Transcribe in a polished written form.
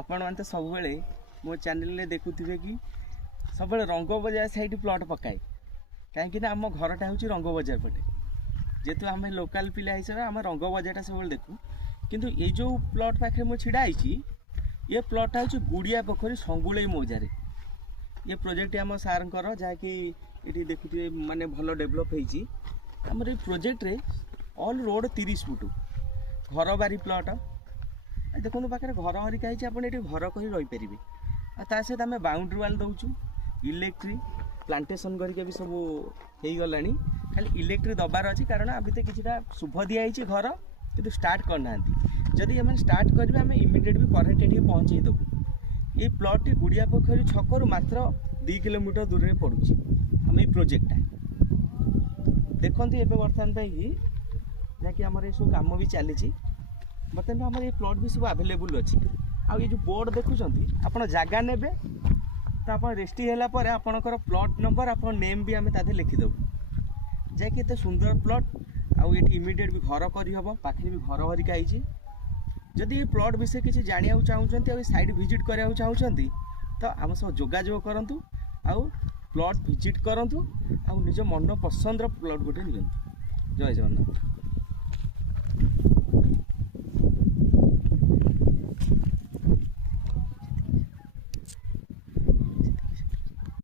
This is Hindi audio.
आपण मैंने तो सब मो चैनल देखुवे कि सब रंग बजार साइड प्लट पकाए कहीं आम घरटा हूँ रंग बजार पटे जेहेतु आम लोकल पिला हिसाब से आम रंग बजारटा सब देखू किंतु ये जो प्लट पाखे मुझे छिड़ा ये प्लटा हूँ गुड़िया पोखरी संगुले मौजार ये प्रोजेक्ट आम सार जहाँकि ये देखुए माने भल डेभलप होमर ये प्रोजेक्ट रे ऑल रोड 30 फुट घर बारी प्लट देखो पाखे घर हरिका आप घर कही रहीपर आ सहित आम बाउंड्री वाल दौचु इलेक्ट्रिक प्लांटेसन करके भी सब हो गला खाली इलेक्ट्रिक दबार अच्छी कारण अभी तो किसी शुभ दिखाई घर कि स्टार्ट करना जदि एम स्टार्ट करेंगे आम इमिडिएट भी करेन्ट ये पहुँचे देवु ये प्लट टी गुड़िया पोखरी छकरू मात्र 2 किलोमीटर दूर में पड़ुची आम ये प्रोजेक्टा देखते ये बर्तमान कि जहाँकि आम ये सब कम भी चली बर्तमान आम ये प्लट भी सब आवेलेबल अच्छी आ ये जो बोर्ड देखुं आप जगह ने तो आप रेस्टी है आपणकर प्लट नंबर आप नेम भी आम तादे लिखिदेव जैकि एत सुंदर प्लट आउ ये इमिडिएट भी घर करहब पाखे भी घर हरिका जदि ये प्लट विषय किसी जाना चाहते साइड विजिट कराया चाहते तो आम सब जोगाजोग करूँ आउ प्लट विजिट करूँ आउ निज मन पसंद प्लट गोटे नि जय जगन्नाथ।